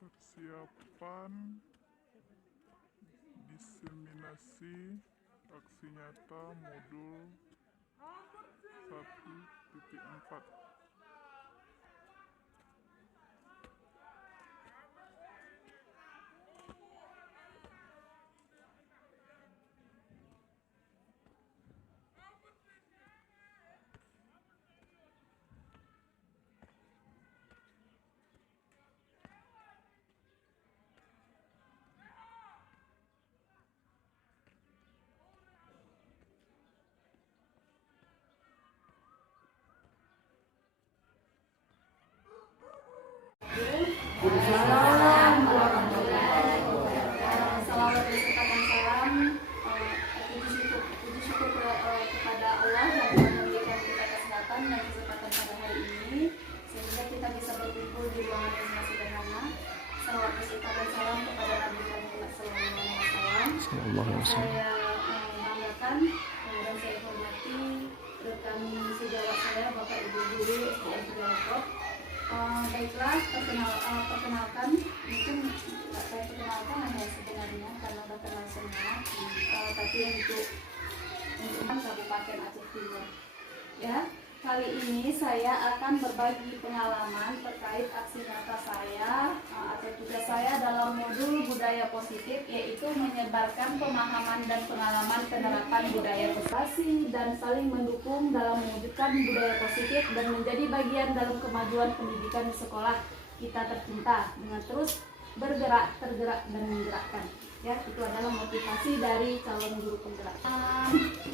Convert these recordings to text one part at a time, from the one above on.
Persiapan diseminasi aksi nyata modul 1.4. Assalamualaikum warahmatullahi wabarakatuh. Salawat dan ucapan salam, puji syukur kepada Allah yang telah memberikan kita kesehatan dan kesempatan pada hari ini sehingga kita bisa berkumpul di ruangan yang sangat sederhana. Salawat dan ucapan salam kepada Nabi Muhammad SAW. Saya banggakan dan saya hormati rekan sejawat saya, Bapak Ibu Guru SDN Tigalokok. Baiklah, perkenalkan, mungkin saya perkenalkan hanya sebenarnya karena sudah kenal semua, tapi untuk Kabupaten Aceh Timur. Ya, kali ini saya akan berbagi pengalaman terkait aksi nyata saya atau tugas saya dalam modul budaya positif, yaitu menyebarkan pemahaman dan pengalaman penerapan budaya positif dan saling mendukung dalam mewujudkan budaya positif dan menjadi bagian dalam kemajuan pendidikan di sekolah kita tercinta dengan terus bergerak, tergerak dan menggerakkan. Ya, itu adalah motivasi dari calon guru penggerak.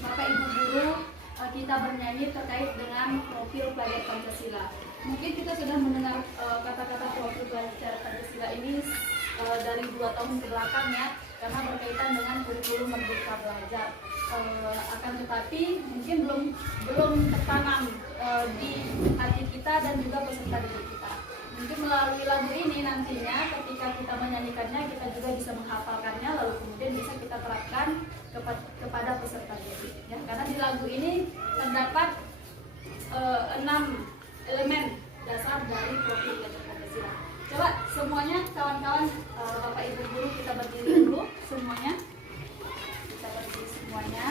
Bapak Ibu guru, kita bernyanyi terkait dengan profil pelajar Pancasila. Mungkin kita sudah mendengar kata-kata profil pelajar Pancasila ini dari 2 tahun ke belakang ya, karena berkaitan dengan kurikulum Merdeka Belajar. Akan tetapi mungkin belum tertanam di hati kita dan juga peserta didik kita. Mungkin melalui lagu ini nantinya ketika kita menyanyikannya kita juga bisa menghafalkannya, lalu kemudian bisa kita terapkan kepada peserta didik ya, karena di lagu ini terdapat 6 elemen dasar dari profil pelajar Pancasila. Coba semuanya kawan-kawan, Bapak Ibu guru, kita berdiri dulu semuanya. Kita berdiri semuanya.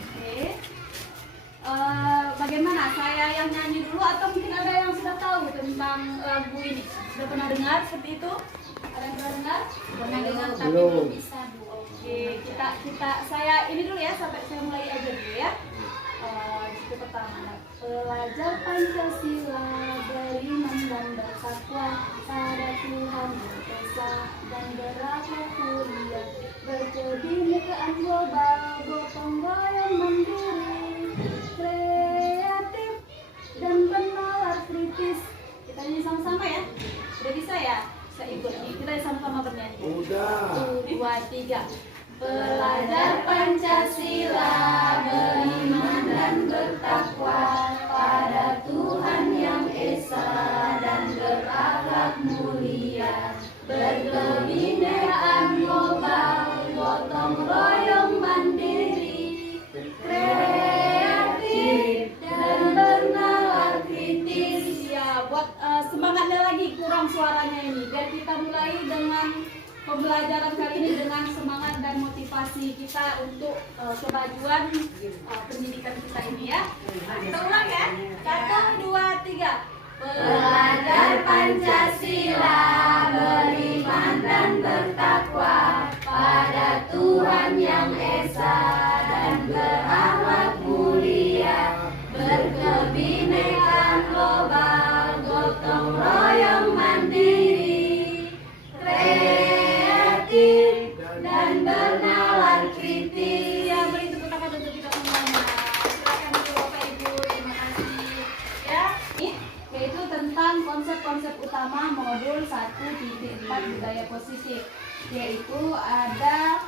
Oke. Bagaimana? Saya yang nyanyi dulu atau mungkin ada yang sudah tahu tentang lagu ini? Sudah pernah dengar seperti itu? Ada yang pernah dengar? Pernah dengar tapi belum bisa. Oke, saya ini dulu ya, sampai saya mulai aja dulu ya. Itu pertama, pelajar Pancasila beriman dan bertakwa pada Tuhan Yang Esa dan berakhlak mulia, berkebinekaan global, gotong royong mandiri, kreatif dan penalar kritis. Kita nyanyi sama-sama ya. Udah bisa ya? Saya ikut. Kita sama-sama bernyanyi. Udah. 1, 2, 3. Pelajar Pancasila beriman dan bertakwa pada Tuhan Yang Esa dan berakhlak mulia, berkebinekaan global, gotong royong mandiri, kreatif dan bernalar kritis. Ya, buat semangatnya lagi, kurang suaranya ini. Dan kita mulai dengan pembelajaran kali ini dengan semangat dan motivasi kita untuk kemajuan pendidikan kita ini ya. Kita ulang ya. 1, 2, 3. Pelajar Pancasila beriman dan bertakwa pada Tuhan Yang Esa dan berakhlak mulia, berkebinekaan global, gotong royong mandiri, kreatif dan bernalar kritis. Ya, beri tepuk tangan untuk kita semuanya. Silakan untuk Bapak Ibu, terima kasih. Ya, ini yaitu tentang konsep-konsep utama modul 1.4 budaya positif, yaitu ada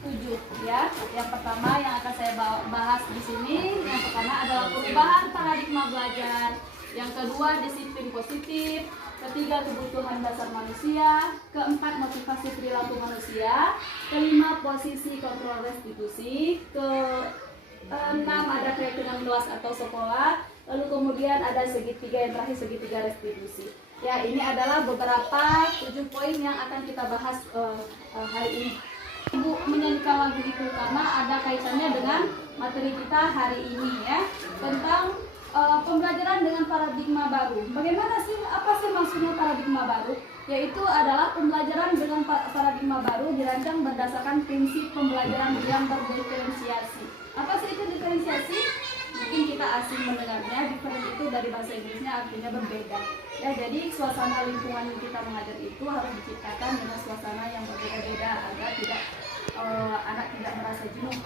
7 ya. Yang pertama yang akan saya bahas di sini, yang pertama adalah perubahan paradigma belajar. Yang kedua, disiplin positif. Ketiga, kebutuhan dasar manusia. Keempat, motivasi perilaku manusia. Kelima, posisi kontrol restitusi. Keenam, ada keyakinan kelas atau sekolah. Lalu kemudian ada segitiga, yang terakhir segitiga restitusi. Ya, ini adalah beberapa 7 poin yang akan kita bahas hari ini. Ibu menyanyikan lagu itu karena ada kaitannya dengan materi kita hari ini ya, tentang pembelajaran dengan paradigma baru. Bagaimana sih, apa sih maksudnya paradigma baru? Yaitu adalah pembelajaran dengan paradigma baru dirancang berdasarkan prinsip pembelajaran yang berdiferensiasi. Apa sih itu diferensiasi? Mungkin kita asing mendengarnya. Different itu dari bahasa Inggrisnya artinya berbeda. Ya, jadi suasana lingkungan yang kita mengajar itu harus diciptakan dengan suasana yang berbeda-beda agar tidak anak tidak merasa jenuh.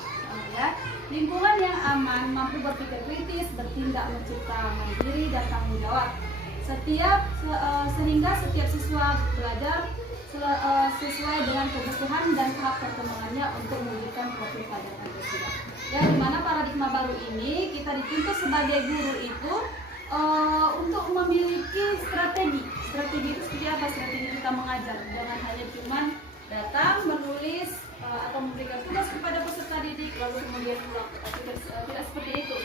Ya, lingkungan yang aman, mampu berpikir kritis, bertindak mencipta mandiri dan tanggung jawab. Sehingga setiap siswa belajar sesuai dengan kebutuhan dan tahap perkembangannya untuk mewujudkan profil pelajaran tersebut. Ya, di mana paradigma baru ini kita dituntut sebagai guru itu untuk memiliki strategi. Strategi itu seperti apa? Strategi kita mengajar. Jangan hanya cuman datang, menulis atau memberikan tugas kepada peserta didik lalu kemudian pulang. Tidak seperti itu.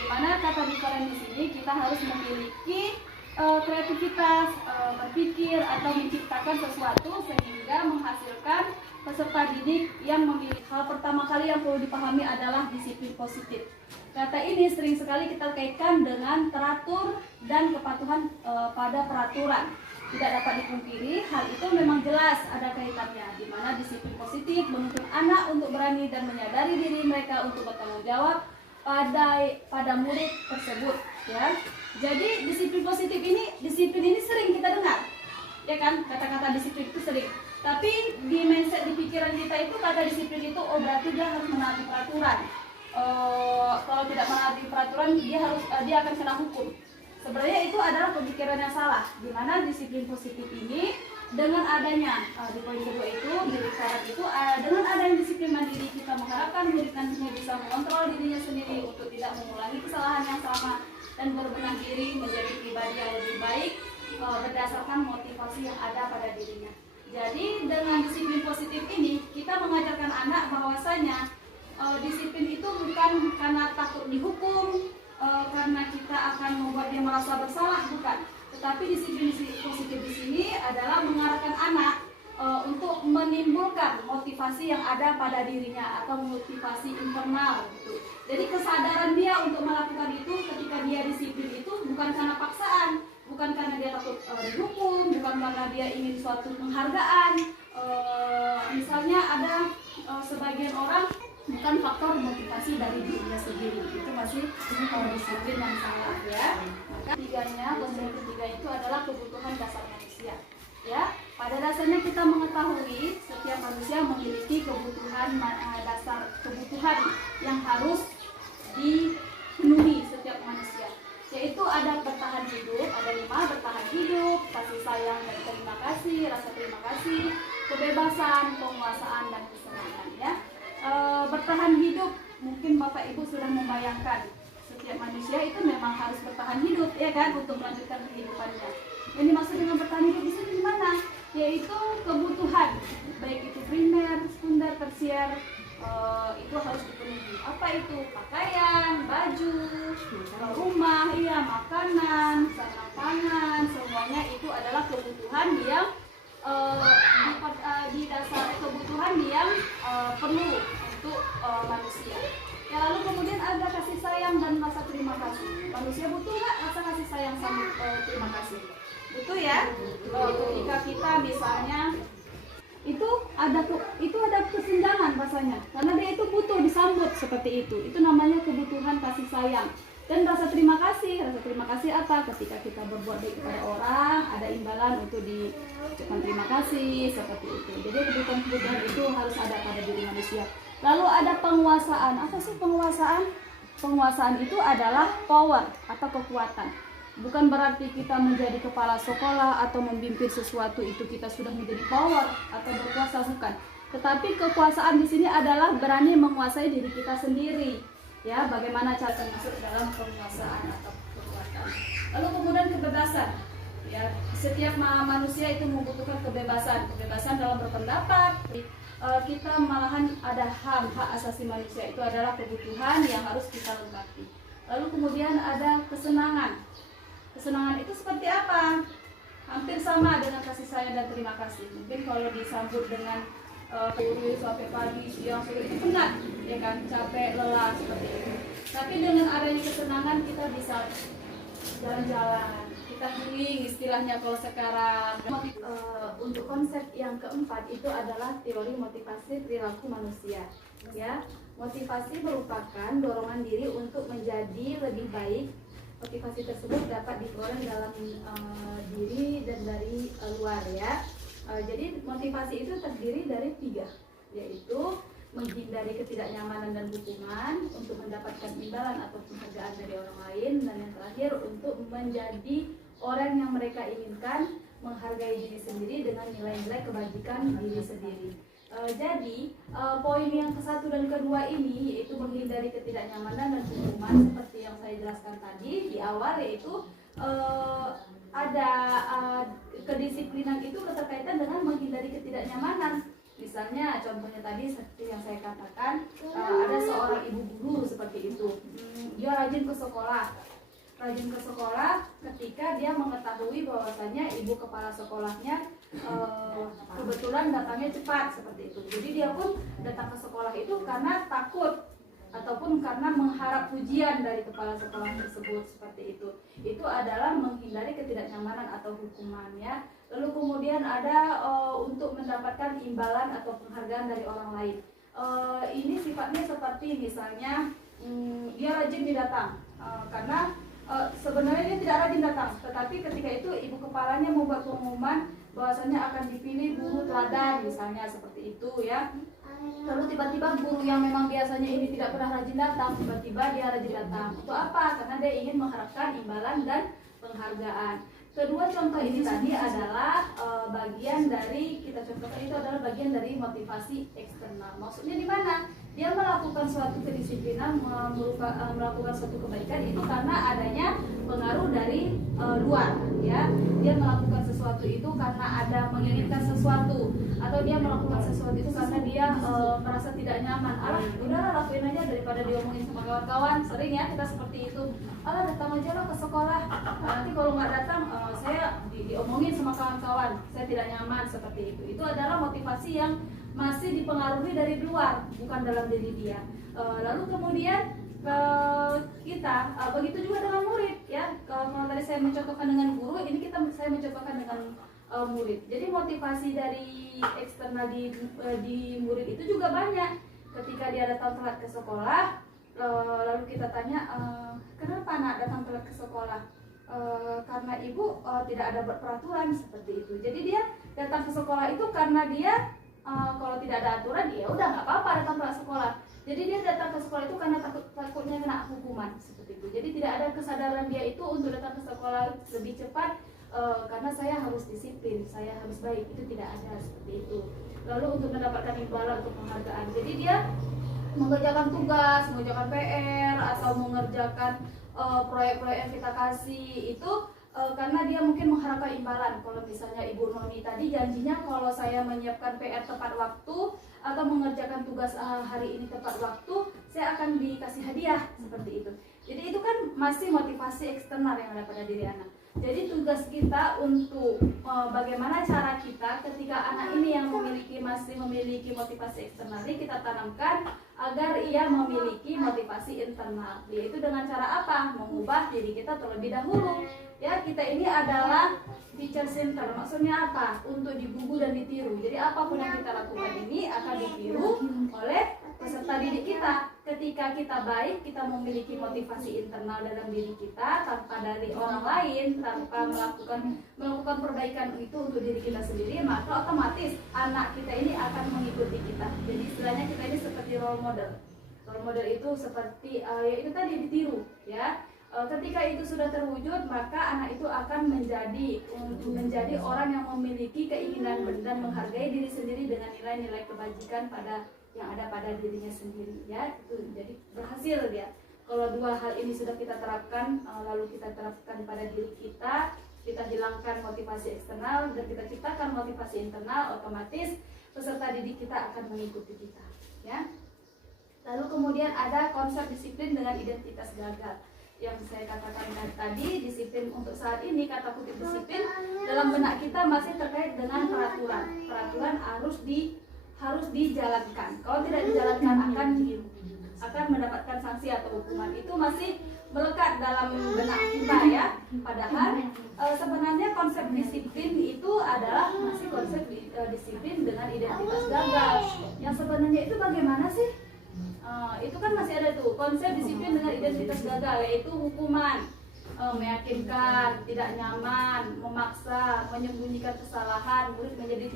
Di mana kata different di sini kita harus memiliki kreativitas, berpikir atau menciptakan sesuatu sehingga menghasilkan peserta didik yang memiliki. Hal pertama kali yang perlu dipahami adalah disiplin positif. Kata ini sering sekali kita kaitkan dengan teratur dan kepatuhan pada peraturan. Tidak dapat dipungkiri, hal itu memang jelas ada kaitannya, di mana disiplin positif menuntut anak untuk berani dan menyadari diri mereka untuk bertanggung jawab pada murid tersebut. Ya, jadi disiplin positif ini, disiplin ini sering kita dengar, ya kan? Kata-kata disiplin itu sering. Tapi di mindset, di pikiran kita itu kata disiplin itu berarti dia harus menaati peraturan. Kalau tidak menaati peraturan dia akan kena hukum. Sebenarnya itu adalah pemikiran yang salah, di mana disiplin positif ini dengan adanya di poin kedua itu, di syarat itu, dengan adanya disiplin mandiri kita mengharapkan murid nantinya bisa mengontrol dirinya sendiri untuk tidak mengulangi kesalahan yang sama dan berbenah diri menjadi pribadi yang lebih baik berdasarkan motivasi yang ada pada dirinya. Jadi dengan disiplin positif ini kita mengajarkan anak bahwasanya disiplin itu bukan karena takut dihukum, karena kita akan membuat dia merasa bersalah, bukan. Tetapi disiplin positif di sini adalah mengarahkan anak untuk menimbulkan motivasi yang ada pada dirinya atau motivasi internal gitu. Jadi kesadaran dia untuk melakukan itu ketika dia disiplin itu bukan karena paksaan, bukan karena dia takut dihukum, bukan karena dia ingin suatu penghargaan. Misalnya ada sebagian orang bukan faktor motivasi dari dirinya sendiri, itu masih disiplin yang salah ya. Maka poin ketiga itu adalah kebutuhan dasar manusia. Ya, pada dasarnya kita mengetahui setiap manusia memiliki kebutuhan dasar, kebutuhan yang harus dipenuhi setiap manusia. Yaitu ada bertahan hidup, ada 5: bertahan hidup, kasih sayang dan terima kasih, rasa terima kasih, kebebasan, penguasaan dan kesenangan ya. Bertahan hidup, mungkin Bapak Ibu sudah membayangkan setiap manusia itu memang harus bertahan hidup ya kan, untuk melanjutkan kehidupannya. Ini maksud dengan bertahan hidup di sini gimana? Yaitu kebutuhan baik itu primer, sekunder, tersier, itu harus dipenuhi. Apa itu? Pakaian, baju, rumah, ya, makanan, sarana pangan, semuanya itu adalah kebutuhan yang di dasar kebutuhan yang perlu untuk manusia. Ya, lalu kemudian ada kasih sayang dan rasa terima kasih. Manusia butuh nggak rasa kasih sayang sama terima kasih? Butuh ya. Ketika kita misalnya itu ada kesenjangan rasanya, karena dia itu butuh disambut seperti itu. Itu namanya kebutuhan kasih sayang. Dan rasa terima kasih apa? Ketika kita berbuat baik kepada orang, ada imbalan untuk diucapkan terima kasih seperti itu. Jadi kebutuhan itu harus ada pada diri manusia. Lalu ada penguasaan. Apa sih penguasaan? Penguasaan itu adalah power atau kekuatan. Bukan berarti kita menjadi kepala sekolah atau memimpin sesuatu itu kita sudah menjadi power atau berkuasa, bukan. Tetapi kekuasaan di sini adalah berani menguasai diri kita sendiri. Ya, bagaimana cara masuk dalam penguasaan atau kekuatan? Lalu kemudian kebebasan. Ya, setiap manusia itu membutuhkan kebebasan dalam berpendapat. Kita malahan ada hak asasi manusia, itu adalah kebutuhan yang harus kita lengkapi. Lalu kemudian ada kesenangan. Kesenangan itu seperti apa? Hampir sama dengan kasih sayang dan terima kasih. Mungkin kalau disambut dengan sampai pagi, siang, sore itu penat, ya kan, capek, lelah seperti itu. Tapi dengan adanya kesenangan kita bisa jalan-jalan, kita healing istilahnya kalau sekarang. Untuk konsep yang keempat itu adalah teori motivasi perilaku manusia. Ya, motivasi merupakan dorongan diri untuk menjadi lebih baik. Motivasi tersebut dapat diperoleh dalam diri dan dari luar, ya. Jadi motivasi itu terdiri dari 3, yaitu menghindari ketidaknyamanan dan hukuman, untuk mendapatkan imbalan atau penghargaan dari orang lain, dan yang terakhir untuk menjadi orang yang mereka inginkan, menghargai diri sendiri dengan nilai-nilai kebajikan diri sendiri. Jadi poin yang ke-1 dan ke-2 ini, yaitu menghindari ketidaknyamanan dan hukuman, seperti yang saya jelaskan tadi di awal, yaitu ada kedisiplinan itu berkaitan dengan menghindari ketidaknyamanan. Misalnya contohnya tadi seperti yang saya katakan, ada seorang ibu guru seperti itu, dia rajin ke sekolah ketika dia mengetahui bahwasanya ibu kepala sekolahnya kebetulan datangnya cepat seperti itu. Jadi dia pun datang ke sekolah itu karena takut ataupun karena mengharap pujian dari kepala sekolah tersebut seperti itu. Itu adalah menghindari ketidaknyamanan atau hukuman, ya. Lalu kemudian ada untuk mendapatkan imbalan atau penghargaan dari orang lain. Ini sifatnya seperti misalnya dia rajin datang karena sebenarnya dia tidak rajin datang, tetapi ketika itu ibu kepalanya membuat pengumuman bahwasanya akan dipilih guru teladan misalnya seperti itu, ya. Lalu tiba-tiba guru yang memang biasanya ini tidak pernah rajin datang, tiba-tiba dia rajin datang. Untuk apa? Karena dia ingin mengharapkan imbalan dan penghargaan. Kedua contoh ini tadi adalah bagian dari, kita contohkan itu adalah bagian dari motivasi eksternal. Maksudnya di mana? Dia melakukan suatu kedisiplinan, melakukan suatu kebaikan itu karena adanya pengaruh dari luar, ya. Dia melakukan sesuatu itu karena ada menginginkan sesuatu, atau dia melakukan sesuatu itu karena dia merasa tidak nyaman. Udahlah lakuin aja daripada diomongin sama kawan-kawan. Sering ya kita seperti itu. Datang aja lah ke sekolah. Nanti kalau nggak datang, saya diomongin sama kawan-kawan. Saya tidak nyaman seperti itu. Itu adalah motivasi yang masih dipengaruhi dari luar, bukan dalam diri dia. Lalu kemudian kita begitu juga dengan murid, ya. Kalau tadi saya mencontohkan dengan guru, ini saya mencontohkan dengan murid. Jadi motivasi dari eksternal di murid itu juga banyak. Ketika dia datang telat ke sekolah, lalu kita tanya, kenapa nak datang telat ke sekolah? Karena ibu tidak ada peraturan seperti itu. Jadi dia datang ke sekolah itu karena dia kalau tidak ada aturan, ya udah nggak apa-apa datang ke sekolah. Jadi dia datang ke sekolah itu karena takutnya kena hukuman seperti itu. Jadi tidak ada kesadaran dia itu untuk datang ke sekolah lebih cepat karena saya harus disiplin, saya harus baik, itu tidak ada seperti itu. Lalu untuk mendapatkan imbalan untuk penghargaan, jadi dia mengerjakan tugas, mengerjakan PR atau mengerjakan proyek-proyek yang kita kasih itu karena dia mungkin mengharapkan imbalan. Kalau misalnya Ibu Noni tadi janjinya kalau saya menyiapkan PR tepat waktu atau mengerjakan tugas hari ini tepat waktu, saya akan dikasih hadiah seperti itu. Jadi itu kan masih motivasi eksternal yang ada pada diri anak. Jadi tugas kita untuk bagaimana cara kita ketika anak ini yang masih memiliki motivasi eksternal ini kita tanamkan agar ia memiliki motivasi internal, yaitu dengan cara apa? Mengubah diri kita terlebih dahulu. Ya, kita ini adalah teacher center. Maksudnya apa? Untuk digugu dan ditiru. Jadi apapun yang kita lakukan ini akan ditiru oleh peserta didik kita. Ketika kita baik, kita memiliki motivasi internal dalam diri kita tanpa dari orang lain, tanpa melakukan perbaikan itu untuk diri kita sendiri, maka otomatis anak kita ini akan mengikuti kita. Jadi istilahnya kita ini seperti role model. Role model itu seperti ya itu tadi ditiru, ya. Ketika itu sudah terwujud, maka anak itu akan menjadi orang yang memiliki keinginan dan menghargai diri sendiri dengan nilai-nilai kebajikan yang ada pada dirinya sendiri, ya. Itu jadi berhasil dia. Kalau dua hal ini sudah kita terapkan, lalu kita terapkan pada diri kita hilangkan motivasi eksternal dan kita ciptakan motivasi internal, otomatis peserta didik kita akan mengikuti kita, ya. Lalu kemudian ada konsep disiplin dengan identitas gagal. Yang saya katakan tadi, disiplin untuk saat ini, kata kutip disiplin dalam benak kita masih terkait dengan peraturan. Peraturan harus dijalankan. Kalau tidak dijalankan akan mendapatkan sanksi atau hukuman. Itu masih melekat dalam benak kita, ya. Padahal sebenarnya konsep disiplin itu adalah masih konsep disiplin dengan identitas gagal. Yang sebenarnya itu bagaimana sih? Itu kan masih ada tuh konsep disiplin dengan identitas gagal, yaitu hukuman, meyakinkan, tidak nyaman, memaksa, menyembunyikan kesalahan, murid menjadi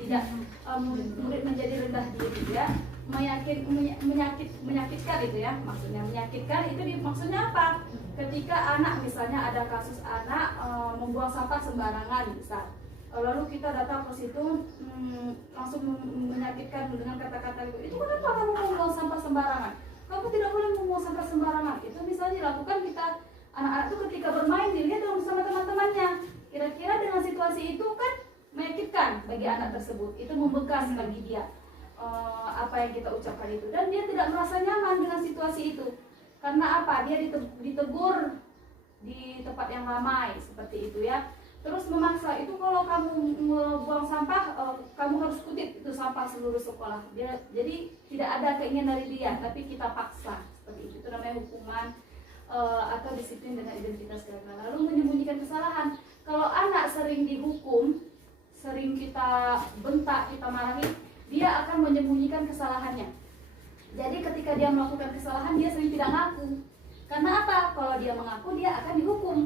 rendah diri, ya. Menyakitkan itu, ya, maksudnya menyakitkan itu maksudnya apa? Ketika anak, misalnya ada kasus anak membuang sampah sembarangan, misal, lalu kita datang ke situ langsung menyakitkan dengan kata-kata itu kenapa kamu membuang sampah sembarangan? Kamu tidak boleh membuang sampah sembarangan. Itu misalnya dilakukan kita anak-anak itu ketika bermain, dilihat bersama teman-temannya. Kira-kira dengan situasi itu kan menyakitkan bagi anak tersebut, itu membekas bagi dia apa yang kita ucapkan itu, dan dia tidak merasa nyaman dengan situasi itu. Karena apa? Dia ditegur di tempat yang ramai seperti itu, ya. Terus memaksa, itu kalau kamu buang sampah kamu harus kutip itu sampah seluruh sekolah. Jadi tidak ada keinginan dari dia, tapi kita paksa seperti itu. Itu namanya hukuman atau disiplin dengan identitas gagal. Lalu menyembunyikan kesalahan. Kalau anak sering dihukum, sering kita bentak, kita marahi, dia akan menyembunyikan kesalahannya. Jadi ketika dia melakukan kesalahan, dia sering tidak ngaku. Karena apa? Kalau dia mengaku, dia akan dihukum.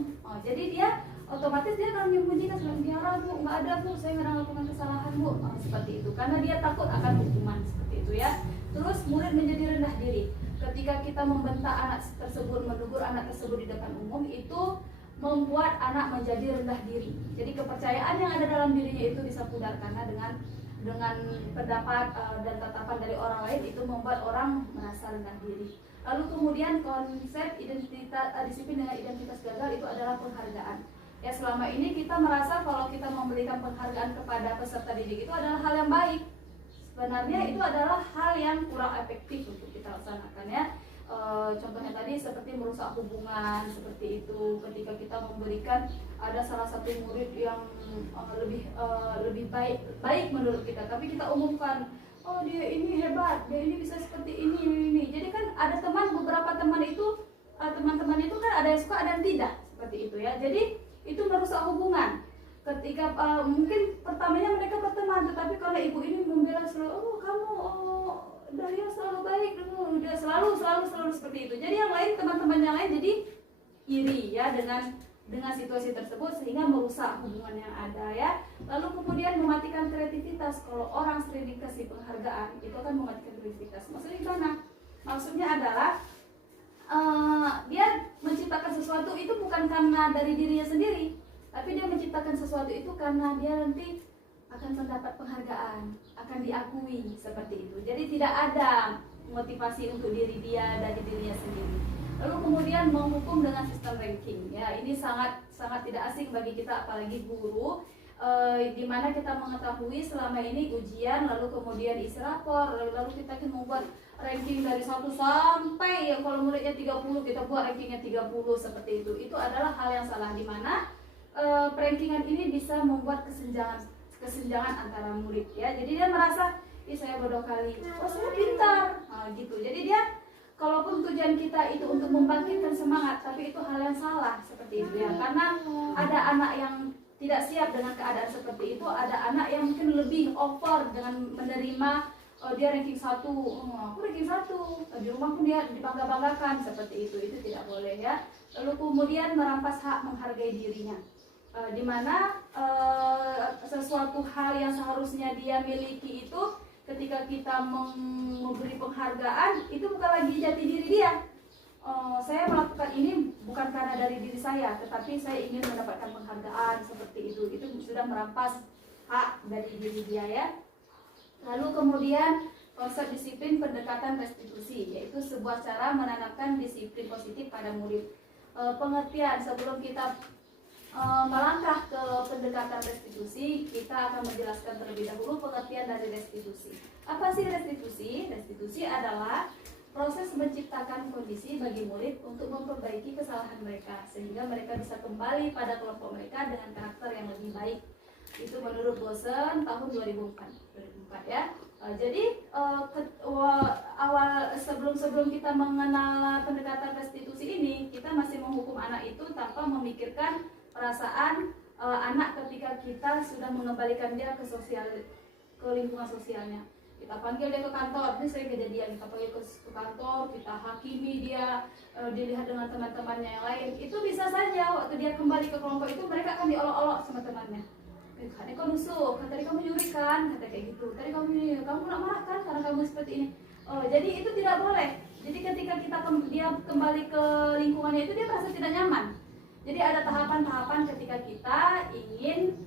Jadi dia otomatis dia akan menyembunyikan, biarlah bu, nggak ada bu, saya nggak melakukan kesalahan bu, seperti itu. Karena dia takut akan hukuman seperti itu, ya. Terus murid menjadi rendah diri. Ketika kita membentak anak tersebut, menegur anak tersebut di depan umum, itu membuat anak menjadi rendah diri. Jadi kepercayaan yang ada dalam dirinya itu bisa pudar karena dengan pendapat dan tatapan dari orang lain itu membuat orang merasa rendah diri. Lalu kemudian konsep disiplin dengan identitas gagal itu adalah penghargaan. Ya, selama ini kita merasa kalau kita memberikan penghargaan kepada peserta didik itu adalah hal yang baik. Sebenarnya itu adalah hal yang kurang efektif untuk kita laksanakan, ya. Contohnya tadi seperti merusak hubungan seperti itu. Ketika kita memberikan, ada salah satu murid yang lebih baik menurut kita, tapi kita umumkan, oh dia ini hebat, dia ini bisa seperti ini. Jadi kan ada beberapa teman itu teman-teman itu kan ada yang suka, ada yang tidak seperti itu, ya. Jadi itu merusak hubungan. Ketika mungkin pertamanya mereka berteman, tetapi kalau ibu ini membela selalu, Dahlia selalu baik, udah selalu seperti itu. Jadi yang lain, teman-teman yang lain jadi iri, ya, dengan situasi tersebut, sehingga merusak hubungan yang ada, ya. Lalu kemudian mematikan kreativitas. Kalau orang sering dikasih penghargaan, itu akan mematikan kreativitas. Maksudnya gimana? Maksudnya adalah dia menciptakan sesuatu itu bukan karena dari dirinya sendiri, tapi dia menciptakan sesuatu itu karena dia nanti akan mendapat penghargaan, akan diakui seperti itu. Jadi tidak ada motivasi untuk diri dia dari dirinya sendiri. Lalu kemudian menghukum dengan sistem ranking, ya. Ini sangat tidak asing bagi kita, apalagi guru, di mana kita mengetahui selama ini ujian, lalu kemudian isi rapor, lalu kita membuat ranking dari 1 sampai yang kalau muridnya 30 kita buat rankingnya 30 seperti itu. Itu adalah hal yang salah, di mana rankingan ini bisa membuat kesenjangan antara murid, ya. Jadi dia merasa, saya bodoh kali, saya pintar, gitu. Jadi dia, kalaupun tujuan kita itu untuk membangkitkan semangat, tapi itu hal yang salah seperti itu, ya. Karena ada anak yang tidak siap dengan keadaan seperti itu, ada anak yang mungkin lebih over dengan menerima dia ranking 1, aku ranking 1, di rumah pun dia dibangga-banggakan seperti itu tidak boleh, ya. Lalu kemudian merampas hak menghargai dirinya, di mana sesuatu hal yang seharusnya dia miliki itu, ketika kita memberi penghargaan, itu bukan lagi jati diri dia. Saya melakukan ini bukan karena dari diri saya, tetapi saya ingin mendapatkan penghargaan seperti itu. Itu sudah merampas hak dari diri dia, ya. Lalu kemudian konsep disiplin pendekatan restitusi, yaitu sebuah cara menanamkan disiplin positif pada murid. Pengertian sebelum kita melangkah ke pendekatan restitusi, kita akan menjelaskan terlebih dahulu pengertian dari restitusi. Apa sih restitusi? Restitusi adalah proses menciptakan kondisi bagi murid untuk memperbaiki kesalahan mereka sehingga mereka bisa kembali pada kelompok mereka dengan karakter yang lebih baik. Itu menurut Bosen tahun 2004 ya. Jadi awal sebelum kita mengenal pendekatan restitusi ini, kita masih menghukum anak itu tanpa memikirkan perasaan anak ketika kita sudah mengembalikan dia ke lingkungan sosialnya. Kita panggil dia ke kantor, ini sering kejadian, kita panggil ke kantor, kita hakimi dia, dilihat dengan teman-temannya yang lain. Itu bisa saja waktu dia kembali ke kelompok itu, mereka akan diolok-olok sama temannya. Tadi kamu nusuk, tadi kamu nyuri kan, kata kayak gitu. Tadi kamu nak marah kan karena kamu seperti ini. Jadi itu tidak boleh. Jadi ketika dia kembali ke lingkungannya itu, dia merasa tidak nyaman. Jadi ada tahapan-tahapan ketika kita ingin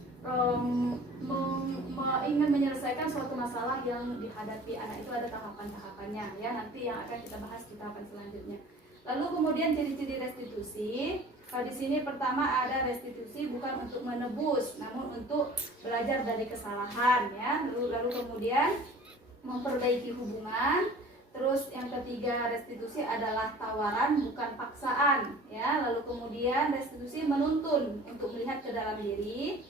menyelesaikan suatu masalah yang dihadapi anak, itu ada tahapan-tahapannya ya, nanti yang akan kita bahas di tahapan selanjutnya. Lalu kemudian ciri-ciri restitusi. Kalau di sini pertama ada restitusi bukan untuk menebus, namun untuk belajar dari kesalahan ya. Lalu kemudian memperbaiki hubungan. Terus yang ketiga, restitusi adalah tawaran bukan paksaan ya. Lalu kemudian restitusi menuntun untuk melihat ke dalam diri.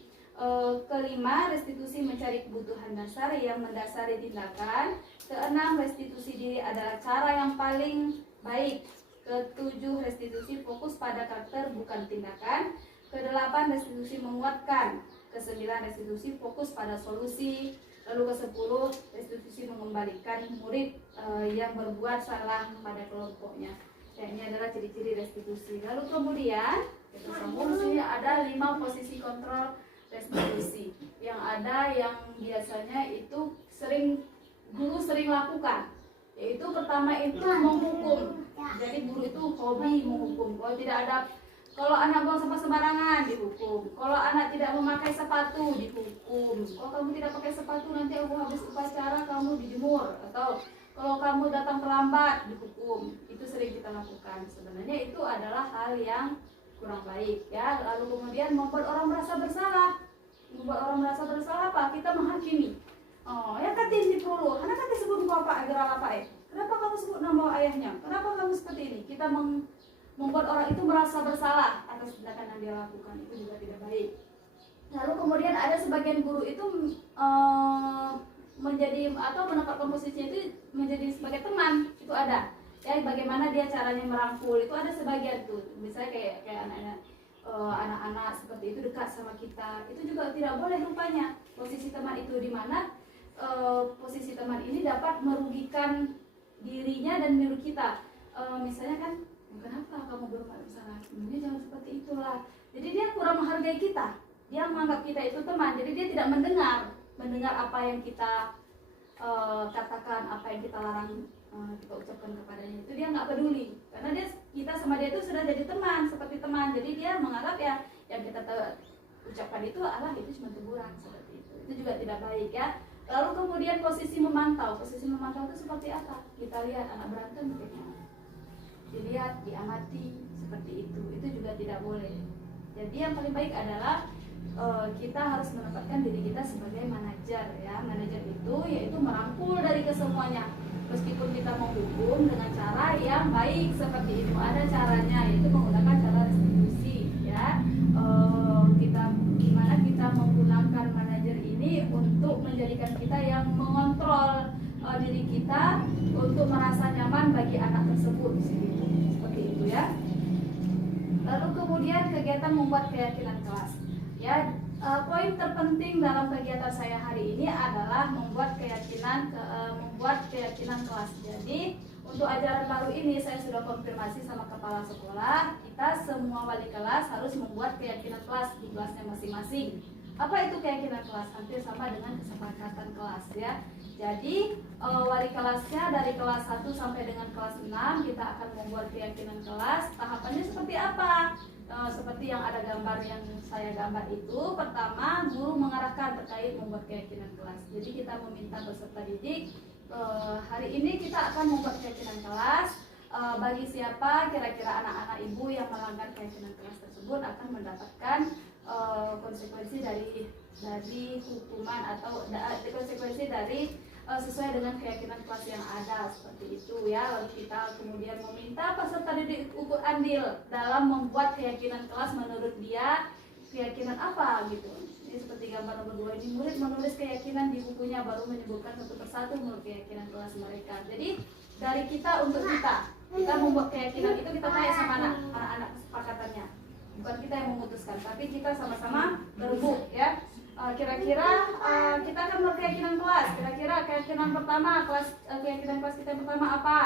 Kelima, restitusi mencari kebutuhan dasar yang mendasari tindakan. Keenam, restitusi diri adalah cara yang paling baik. Ketujuh, restitusi fokus pada karakter bukan tindakan. Kedelapan, restitusi menguatkan. Kesembilan, restitusi fokus pada solusi. Lalu ke-10, restitusi mengembalikan murid yang berbuat salah pada kelompoknya. Ini adalah ciri-ciri restitusi. Lalu kemudian kita sambung, sini ada 5 posisi kontrol restitusi yang ada, yang biasanya itu guru sering lakukan. Yaitu pertama itu menghukum. Jadi guru itu hobi menghukum. Kalau anak buang sampah sembarangan dihukum. Kalau anak tidak memakai sepatu dihukum. Kalau kamu tidak pakai sepatu nanti aku habis upacara kamu dijemur. Atau kalau kamu datang terlambat dihukum. Itu sering kita lakukan. Sebenarnya itu adalah hal yang kurang baik ya. Lalu kemudian membuat orang merasa bersalah. Membuat orang merasa bersalah apa? Kita menghakimi. Ya katin di perlu. Anak katin sebut bapak agar apa Kenapa kamu sebut nama ayahnya? Kenapa kamu seperti ini? Kita membuat orang itu merasa bersalah atas tindakan yang dia lakukan, itu juga tidak baik. Lalu kemudian ada sebagian guru itu menjadi atau menempatkan posisinya itu menjadi sebagai teman, itu ada. Ya, bagaimana dia caranya merangkul, itu ada sebagian tuh. Misalnya kayak anak-anak seperti itu dekat sama kita, itu juga tidak boleh rupanya. Posisi teman itu di mana posisi teman ini dapat merugikan dirinya dan diri kita. Misalnya kan, kenapa kamu berbuat salah? Sebenarnya jangan seperti itulah. Jadi dia kurang menghargai kita. Dia menganggap kita itu teman. Jadi dia tidak mendengar apa yang kita katakan, apa yang kita larang kita ucapkan kepadanya. Itu dia nggak peduli. Karena kita sama dia itu sudah jadi teman, seperti teman. Jadi dia menganggap ya yang kita ucapkan itu itu cuma teguran seperti itu. Itu juga tidak baik ya. Lalu kemudian posisi memantau. Posisi memantau itu seperti apa? Kita lihat anak berantem bagaimana. Dilihat, diamati seperti itu juga tidak boleh. Jadi yang paling baik adalah kita harus menempatkan diri kita sebagai manajer ya. Manajer itu yaitu merangkul dari kesemuanya. Meskipun kita menghukum dengan cara yang baik seperti itu, ada caranya, yaitu menggunakan cara restitusi ya. Gimana kita menggunakan manajer ini untuk menjadikan kita yang mengontrol diri kita untuk merasa nyaman bagi anak tersebut seperti itu ya. Lalu kemudian kegiatan membuat keyakinan kelas ya. Poin terpenting dalam kegiatan saya hari ini adalah membuat keyakinan kelas. Jadi untuk ajaran baru ini saya sudah konfirmasi sama kepala sekolah, kita semua wali kelas harus membuat keyakinan kelas di kelasnya masing-masing. Apa itu keyakinan kelas? Hampir sama dengan kesepakatan kelas ya. Jadi wali kelasnya dari kelas 1 sampai dengan kelas 6 kita akan membuat keyakinan kelas. Tahapannya seperti apa? Seperti yang ada gambar yang saya gambar itu. Pertama, guru mengarahkan terkait membuat keyakinan kelas. Jadi kita meminta peserta didik Hari ini kita akan membuat keyakinan kelas. Bagi siapa kira-kira anak-anak ibu yang melanggar keyakinan kelas tersebut akan mendapatkan konsekuensi dari hukuman atau konsekuensi dari sesuai dengan keyakinan kelas yang ada, seperti itu ya. Lalu kita kemudian meminta peserta didik ikut andil dalam membuat keyakinan kelas menurut dia keyakinan apa gitu. Ini seperti gambar nomor 2 ini, murid menulis keyakinan di bukunya baru menyebutkan satu persatu menurut keyakinan kelas mereka. Jadi dari kita untuk kita membuat keyakinan itu kita tanya sama anak-anak kesepakatannya, bukan kita yang memutuskan, tapi kita sama-sama berembuk ya. Kira-kira kita akan berkeyakinan kelas. Kira-kira keyakinan pertama keyakinan kelas kita yang pertama apa?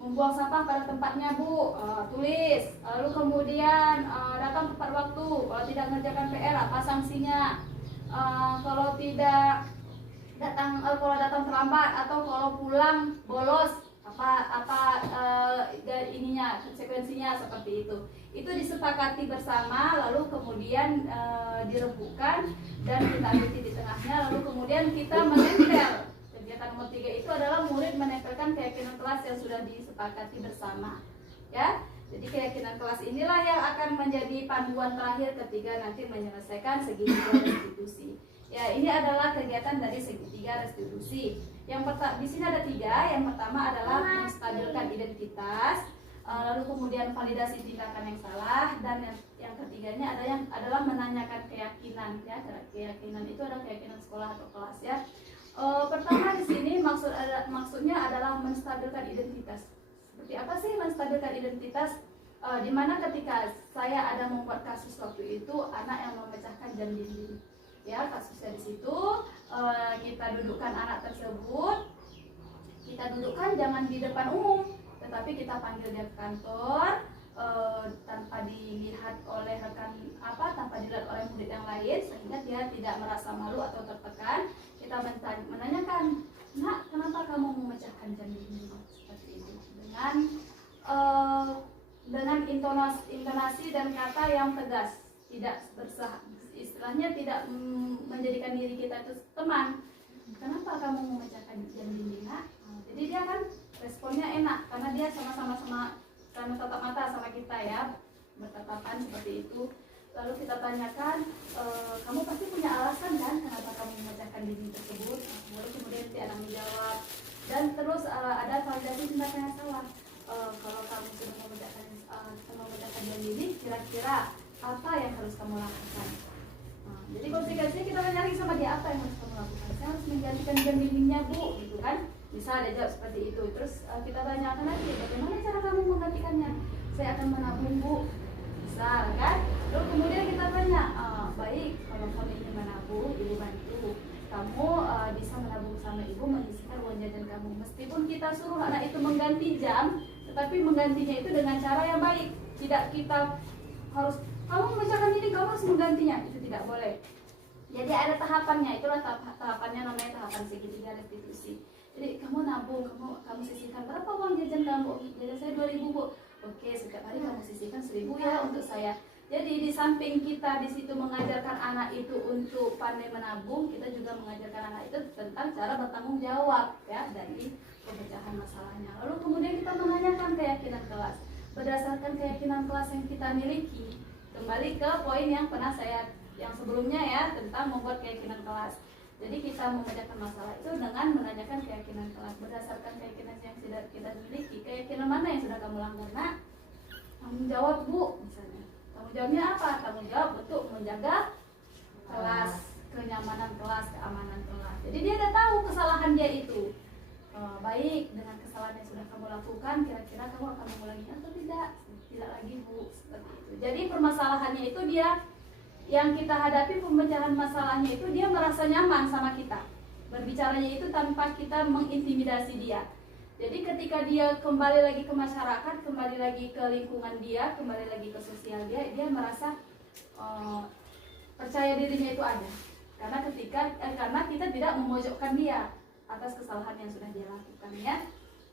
Membuang sampah pada tempatnya, Bu. Tulis. Lalu kemudian datang tepat waktu. Kalau tidak mengerjakan PR apa sanksinya? Kalau tidak kalau datang terlambat atau kalau pulang bolos apa ininya konsekuensinya, seperti itu. Itu disepakati bersama, lalu kemudian dirembukan dan kita ambil titik tengahnya, lalu kemudian kita menempel. Kegiatan nomor 3 itu adalah murid menempelkan keyakinan kelas yang sudah disepakati bersama ya. Jadi keyakinan kelas inilah yang akan menjadi panduan terakhir ketika nanti menyelesaikan segitiga restitusi. Ya, ini adalah kegiatan dari segitiga restitusi. Di sini ada 3. Yang pertama adalah menstabilkan identitas, lalu kemudian validasi tindakan yang salah, dan yang ketiganya adalah menanyakan keyakinan ya. Keyakinan itu adalah keyakinan sekolah atau kelas ya. Pertama di sini maksudnya adalah menstabilkan identitas. Seperti apa sih menstabilkan identitas? Dimana ketika saya ada membuat kasus waktu itu anak yang memecahkan jam dinding ya, kasusnya di situ. Kita dudukkan anak tersebut, kita dudukkan jangan di depan umum, tetapi kita panggil dia ke kantor tanpa dilihat oleh tanpa dilihat oleh murid yang lain, sehingga dia tidak merasa malu atau tertekan. Kita menanyakan, "Nak, kenapa kamu memecahkan jam dinding?" Seperti itu, dengan intonasi dan kata yang tegas, tidak istilahnya tidak menjadikan diri kita itu teman. "Kenapa kamu memecahkan jam dinding, Nak?" Jadi dia kan responnya enak karena dia sama tatap mata sama kita ya, bertatapan seperti itu. Lalu kita tanyakan, "Kamu pasti punya alasan kan kenapa kamu memecahkan dinding tersebut?" Lalu kemudian si anak menjawab, dan terus ada validasi tindakan yang salah. Kalau kamu sudah memecahkan jam dinding, kira-kira apa yang harus kamu lakukan? Jadi konsekuensinya kita nyari sama dia, apa yang harus kamu lakukan? "Saya harus menggantikan jam dindingnya, Bu," gitu kan. Bisa ada jawab seperti itu. Terus kita tanyakan lagi, "Bagaimana cara kamu menggantikannya?" "Saya akan menabung, Bu." Bisa kan. Lalu kemudian kita tanya, "Baik, kalau kamu ingin menabung, Ibu bantu. Kamu bisa menabung sama Ibu mengisikan uang jajan kamu." Meskipun kita suruh anak itu mengganti jam, tetapi menggantinya itu dengan cara yang baik. Tidak kita harus, "Kamu memecahkan ini, kamu harus menggantinya." Itu tidak boleh. Jadi ada tahapannya, itulah tahapannya, namanya tahapan segitiga restitusi. Jadi kamu nabung, kamu sisihkan berapa uang jajan kamu? "Jajan saya 2.000, Bu." "Oke, setiap hari kamu sisihkan 1.000 ya untuk saya." Jadi di samping kita di situ mengajarkan anak itu untuk pandai menabung, kita juga mengajarkan anak itu tentang cara bertanggung jawab ya dari pemecahan masalahnya. Lalu kemudian kita menanyakan keyakinan kelas. Berdasarkan keyakinan kelas yang kita miliki, kembali ke poin yang pernah yang sebelumnya ya, tentang membuat keyakinan kelas. Jadi kita memecahkan masalah itu dengan menanyakan keyakinan kelas. Berdasarkan keyakinan yang sudah kita miliki, keyakinan mana yang sudah kamu langgar, Nak? Tanggung jawab, Bu, misalnya. Tanggung jawabnya apa? Tanggung jawab untuk menjaga kelas, kenyamanan kelas, keamanan kelas. Jadi dia udah tahu kesalahan dia itu. Baik, dengan kesalahan yang sudah kamu lakukan, kira-kira kamu akan mengulanginya atau tidak? Tidak lagi, Bu, seperti itu. Jadi permasalahannya itu dia, yang kita hadapi pemecahan masalahnya itu dia merasa nyaman sama kita. Berbicaranya itu tanpa kita mengintimidasi dia. Jadi ketika dia kembali lagi ke masyarakat, kembali lagi ke lingkungan dia, kembali lagi ke sosial dia merasa percaya dirinya itu ada. Karena kita tidak memojokkan dia atas kesalahan yang sudah dia lakukan ya.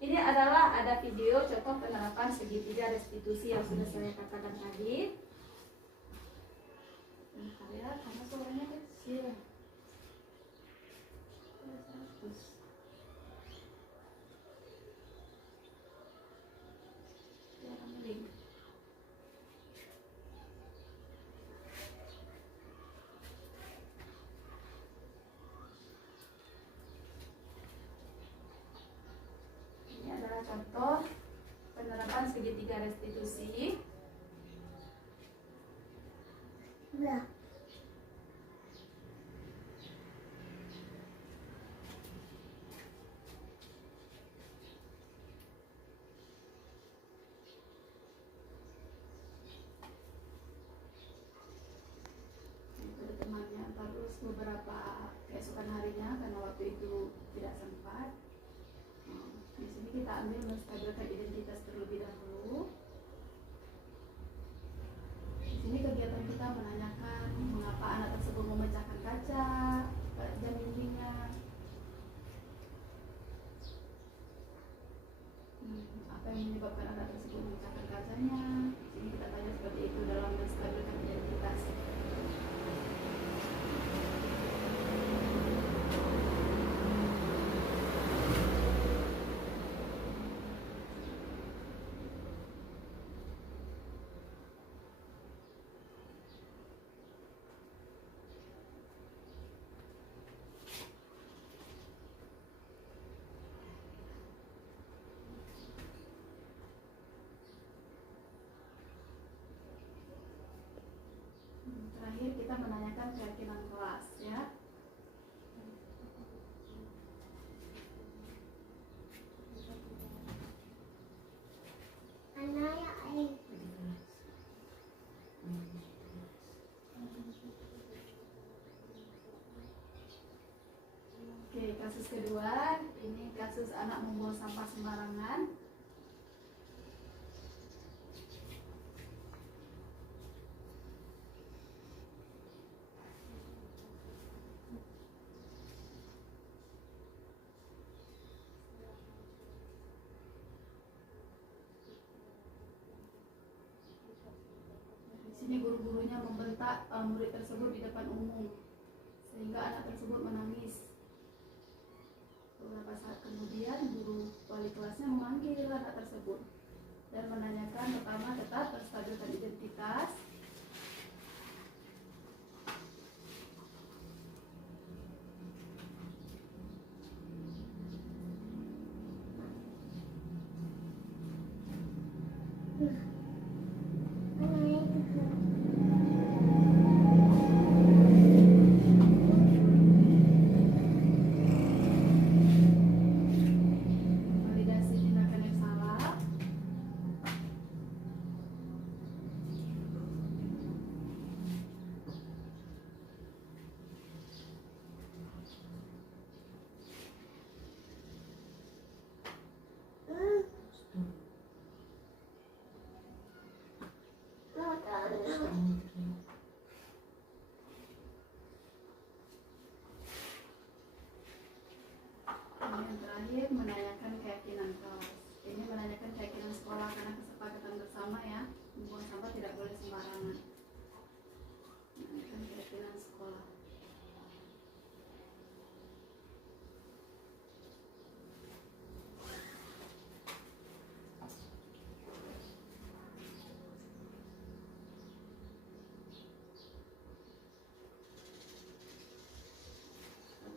Ini ada video contoh penerapan segitiga restitusi yang sudah saya katakan tadi. Bentar ya, karena suaranya kecil. contoh penerapan segitiga restitusi. Temannya terus beberapa keesokan harinya karena waktu itu tidak sempat. Di sini kita ambil menstabilkan identitas terlebih dahulu. Di sini kegiatan kita menanyakan mengapa anak tersebut memecahkan kaca jam dindingnya. Apa yang menyebabkan anak tersebut memecahkan kacanya? Di sini kita tanya seperti itu dalam menstabilkan identitas. Terakhir kita menanyakan keyakinan kelas ya. Oke, kasus kedua, ini kasus anak membuang sampah sembarangan. Di sini guru-gurunya membentak murid tersebut di depan umum sehingga anak tersebut menangis. Beberapa saat kemudian guru wali kelasnya memanggil anak tersebut dan menanyakan pertama tetap menstabilkan identitas. Yang terakhir menanyakan keyakinan kelas. Ini menanyakan keyakinan sekolah karena kesepakatan bersama ya, membuang sampah tidak boleh sembarangan. Menanyakan keyakinan sekolah.